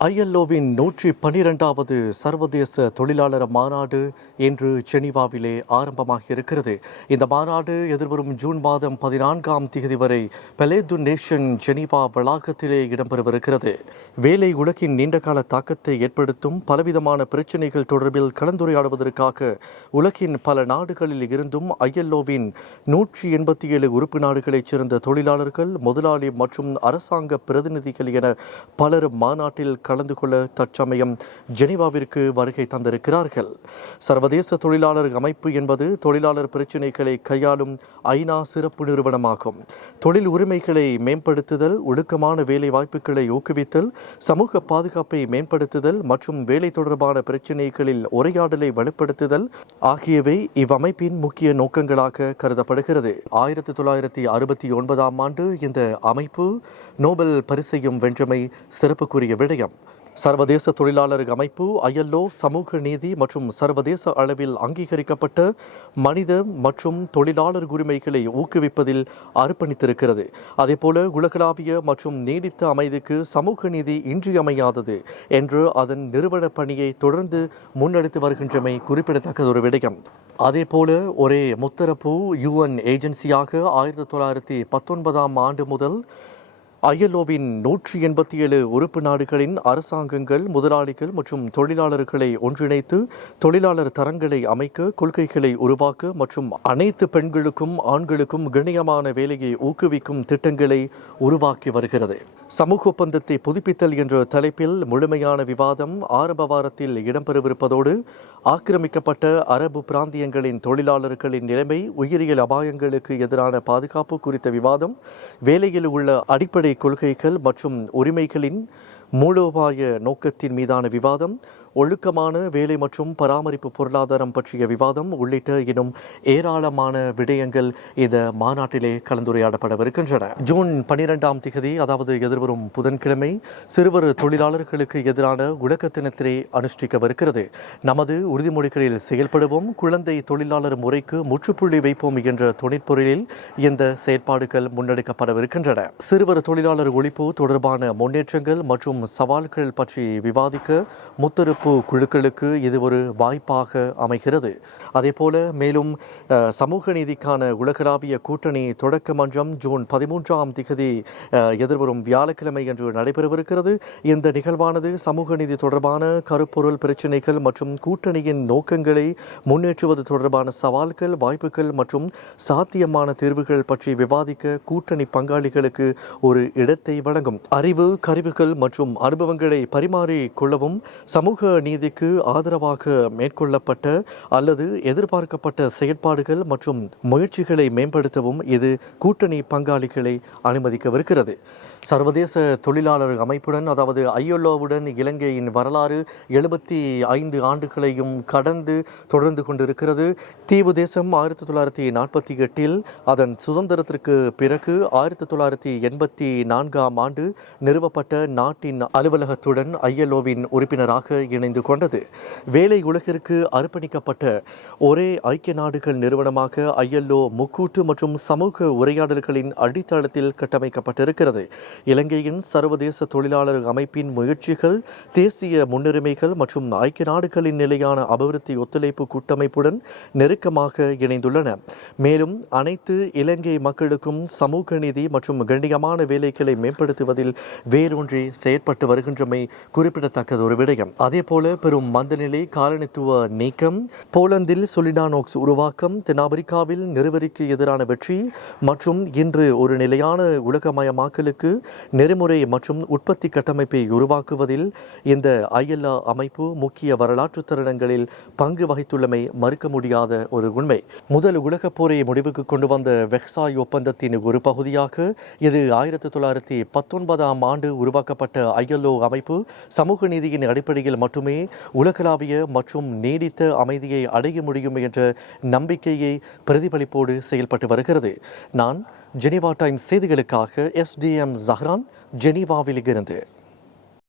ஐஎல்ஓவின் நூற்றி பனிரெண்டாவது சர்வதேச தொழிலாளர் மாநாடு இன்று ஜெனீவாவிலே ஆரம்பமாக இருக்கிறது. இந்த மாநாடு எதிர்வரும் ஜூன் மாதம் பதினான்காம் தேதி வரை பெலேது நேஷன் ஜெனீவா வளாகத்திலே இடம்பெறவிருக்கிறது. வேலை உலகின் நீண்டகால தாக்கத்தை ஏற்படுத்தும் பலவிதமான பிரச்சினைகள் தொடர்பில் கலந்துரையாடுவதற்காக உலகின் பல நாடுகளில் இருந்தும் ஐஎல்ஓவின் நூற்றி எண்பத்தி ஏழு உறுப்பு நாடுகளைச் சேர்ந்த தொழிலாளர்கள் முதலாளி மற்றும் அரசாங்க பிரதிநிதிகள் என பலர் மாநாட்டில் கலந்து கொள்ள தற்சமயம் ஜெனீவாவிற்கு வருகை தந்திருக்கிறார்கள். சர்வதேச தொழிலாளர் அமைப்பு என்பது தொழிலாளர் பிரச்சினைகளை கையாளும் ஐநா சிறப்பு நிறுவனமாகும். தொழில் உரிமைகளை மேம்படுத்துதல் ஒழுக்கமான வேலை வாய்ப்புகளை ஊக்குவித்தல் சமூக பாதுகாப்பை மேம்படுத்துதல் மற்றும் வேலை தொடர்பான பிரச்சினைகளில் உரையாடலை வலுப்படுத்துதல் ஆகியவை இவ்வமைப்பின் முக்கிய நோக்கங்களாக கருதப்படுகிறது. ஆயிரத்தி தொள்ளாயிரத்தி அறுபத்தி ஒன்பதாம் ஆண்டு இந்த அமைப்பு நோபல் பரிசையும் வென்றமை சிறப்புக்குரிய விடயம். சர்வதேச தொழிலாளர் அமைப்பு அயல்லோ சமூக நீதி மற்றும் சர்வதேச அளவில் அங்கீகரிக்கப்பட்ட மனித மற்றும் தொழிலாளர் உரிமைகளை ஊக்குவிப்பதில் அர்ப்பணித்திருக்கிறது. அதேபோல உலகளாவிய மற்றும் நீடித்த அமைதிக்கு சமூக நீதி இன்றியமையாதது என்று அதன் நிறுவன பணியை தொடர்ந்து முன்னெடுத்து வருகின்றமை குறிப்பிடத்தக்கது ஒரு விடயம். அதேபோல ஒரே முத்தரப்பு யுஎன் ஏஜென்சியாக ஆயிரத்தி தொள்ளாயிரத்தி பத்தொன்பதாம் ஆண்டு முதல் ஐஎல்ஓவின் நூற்றி எண்பத்தி ஏழு உறுப்பு நாடுகளின் அரசாங்கங்கள் முதலாளிகள் மற்றும் தொழிலாளர்களை ஒன்றிணைத்து தொழிலாளர் தரங்களை அமைக்க கொள்கைகளை உருவாக்க மற்றும் அனைத்து பெண்களுக்கும் ஆண்களுக்கும் கண்ணியமான வேலையை ஊக்குவிக்கும் திட்டங்களை உருவாக்கி வருகிறது. சமூக ஒப்பந்தத்தை புதுப்பித்தல் என்ற தலைப்பில் முழுமையான விவாதம் ஆரம்ப வாரத்தில் இடம்பெறவிருப்பதோடு ஆக்கிரமிக்கப்பட்ட அரபு பிராந்தியங்களின் தொழிலாளர்களின் நிலைமை உயிரியல் அபாயங்களுக்கு எதிரான பாதுகாப்பு குறித்த விவாதம் வேலையில் உள்ள அடிப்படை கொள்கைகள் மற்றும் உரிமைகளின் மூலோபாய நோக்கத்தின் மீதான விவாதம் ஒழுக்கமான வேலை மற்றும் பராமரிப்பு பொருளாதாரம் பற்றிய விவாதம் உள்ளிட்ட இன்னும் ஏராளமான விடயங்கள் இந்த மாநாட்டிலே கலந்துரையாடப்படவிருக்கின்றன. ஜூன் பனிரெண்டாம் திகதி அதாவது எதிர்வரும் புதன்கிழமை சிறுவர் தொழிலாளர்களுக்கு எதிரான உலக தினத்தினை அனுஷ்டிக்கவிருக்கிறது. நமது உறுதிமொழிகளில் செயல்படுவோம். குழந்தை தொழிலாளர் முறைக்கு முற்றுப்புள்ளி வைப்போம் என்ற துணைப்பொருளில் இந்த செயற்பாடுகள் முன்னெடுக்கப்படவிருக்கின்றன. சிறுவர் தொழிலாளர் ஒழிப்பு தொடர்பான முன்னேற்றங்கள் மற்றும் சவால்கள் பற்றி விவாதிக்க முத்தரப்பு குழுக்களுக்கு இது ஒரு வாய்ப்பாக அமைகிறது. அதேபோல மேலும் சமூக நீதிக்கான உலகளாவிய கூட்டணி தொடக்க மன்றம் ஜூன் பதிமூன்றாம் திகதி எதிர்வரும் வியாழக்கிழமை என்று நடைபெறவிருக்கிறது. இந்த நிகழ்வானது சமூக நீதி தொடர்பான கருப்பொருள் பிரச்சினைகள் மற்றும் கூட்டணியின் நோக்கங்களை முன்னேற்றுவது தொடர்பான சவால்கள் வாய்ப்புகள் மற்றும் சாத்தியமான தீர்வுகள் பற்றி விவாதிக்க கூட்டணி பங்காளிகளுக்கு ஒரு இடத்தை வழங்கும் அறிவு கருவிகள் மற்றும் அனுபவங்களை பரிமாறிக் கொள்ளவும் சமூக நீதிக்கு ஆதரவாக மேற்கொள்ளப்பட்ட அல்லது எதிர்பார்க்கப்பட்ட செயற்பாடுகள் மற்றும் முயற்சிகளை மேம்படுத்தவும் இது கூட்டணி பங்காளிகளை அனுமதிக்கவிருக்கிறது. சர்வதேச தொழிலாளர் அமைப்புடன் அதாவது ஐஎல்ஓவுடன் இலங்கையின் வரலாறு எழுபத்தி ஐந்து ஆண்டுகளையும் கடந்து தொடர்ந்து கொண்டிருக்கிறது. தீவு தேசம் ஆயிரத்தி தொள்ளாயிரத்தி நாற்பத்தி எட்டில் அதன் சுதந்திரத்திற்கு பிறகு ஆயிரத்தி தொள்ளாயிரத்தி எண்பத்தி நான்காம் ஆண்டு நிறுவப்பட்ட நாட்டின் அலுவலகத்துடன் ஐஎல்ஓவின் உறுப்பினராக இணைந்து கொண்டது. வேலை உலகிற்கு அர்ப்பணிக்கப்பட்ட ஒரே ஐக்கிய நாடுகள் நிறுவனமாக ஐஎல்ஓ முக்கூட்டு மற்றும் சமூக உரையாடல்களின் அடித்தளத்தில் கட்டமைக்கப்பட்டிருக்கிறது. இலங்கையின் சர்வதேச தொழிலாளர் அமைப்பின் முயற்சிகள் தேசிய முன்னுரிமைகள் மற்றும் ஐக்கிய நாடுகளின் நிலையான அபிவிருத்தி ஒத்துழைப்பு கூட்டமைப்புடன் நெருக்கமாக இணைந்துள்ளன. மேலும் அனைத்து இலங்கை மக்களுக்கும் சமூக நீதி மற்றும் கண்ணியமான வேலைகளை மேம்படுத்துவதில் வேரூன்றி செயற்பட்டு வருகின்றமை குறிப்பிடத்தக்கது ஒரு விடயம். அதேபோல் போல பெரும் மந்தநிலை காலனித்துவ நீக்கம் போலந்தில் சொலிடானோக்ஸ் உருவாக்கம் தென்னாப்பிரிக்காவில் நிறுவரிக்கு எதிரான வெற்றி மற்றும் இன்று ஒரு நிலையான உலகமயமாக்கலுக்கு நெறிமுறை மற்றும் உற்பத்தி கட்டமைப்பை உருவாக்குவதில் இந்த ஐஎல்ஆ அமைப்பு முக்கிய வரலாற்று தருணங்களில் பங்கு வகித்துள்ளமை மறுக்க முடியாத ஒரு உண்மை. முதல் உலகப் போரை முடிவுக்கு கொண்டு வந்த வெக்சாய் ஒப்பந்தத்தின் ஒரு பகுதியாக இது ஆயிரத்தி தொள்ளாயிரத்தி பத்தொன்பதாம் ஆண்டு உருவாக்கப்பட்ட ஐஎல்ஓ அமைப்பு சமூக நீதியின் அடிப்படையில் மட்டுமே உலகளாவிய மற்றும் நீடித்த அமைதியை அடைய முடியும் என்ற நம்பிக்கையை பிரதிபலிப்போடு செயல்பட்டு வருகிறது. நான் ஜெனீவா டைம்ஸ் செய்திகளுக்காக எஸ்டிஎம் ஜஹ்ரான் ஜெனீவாவில் இருந்து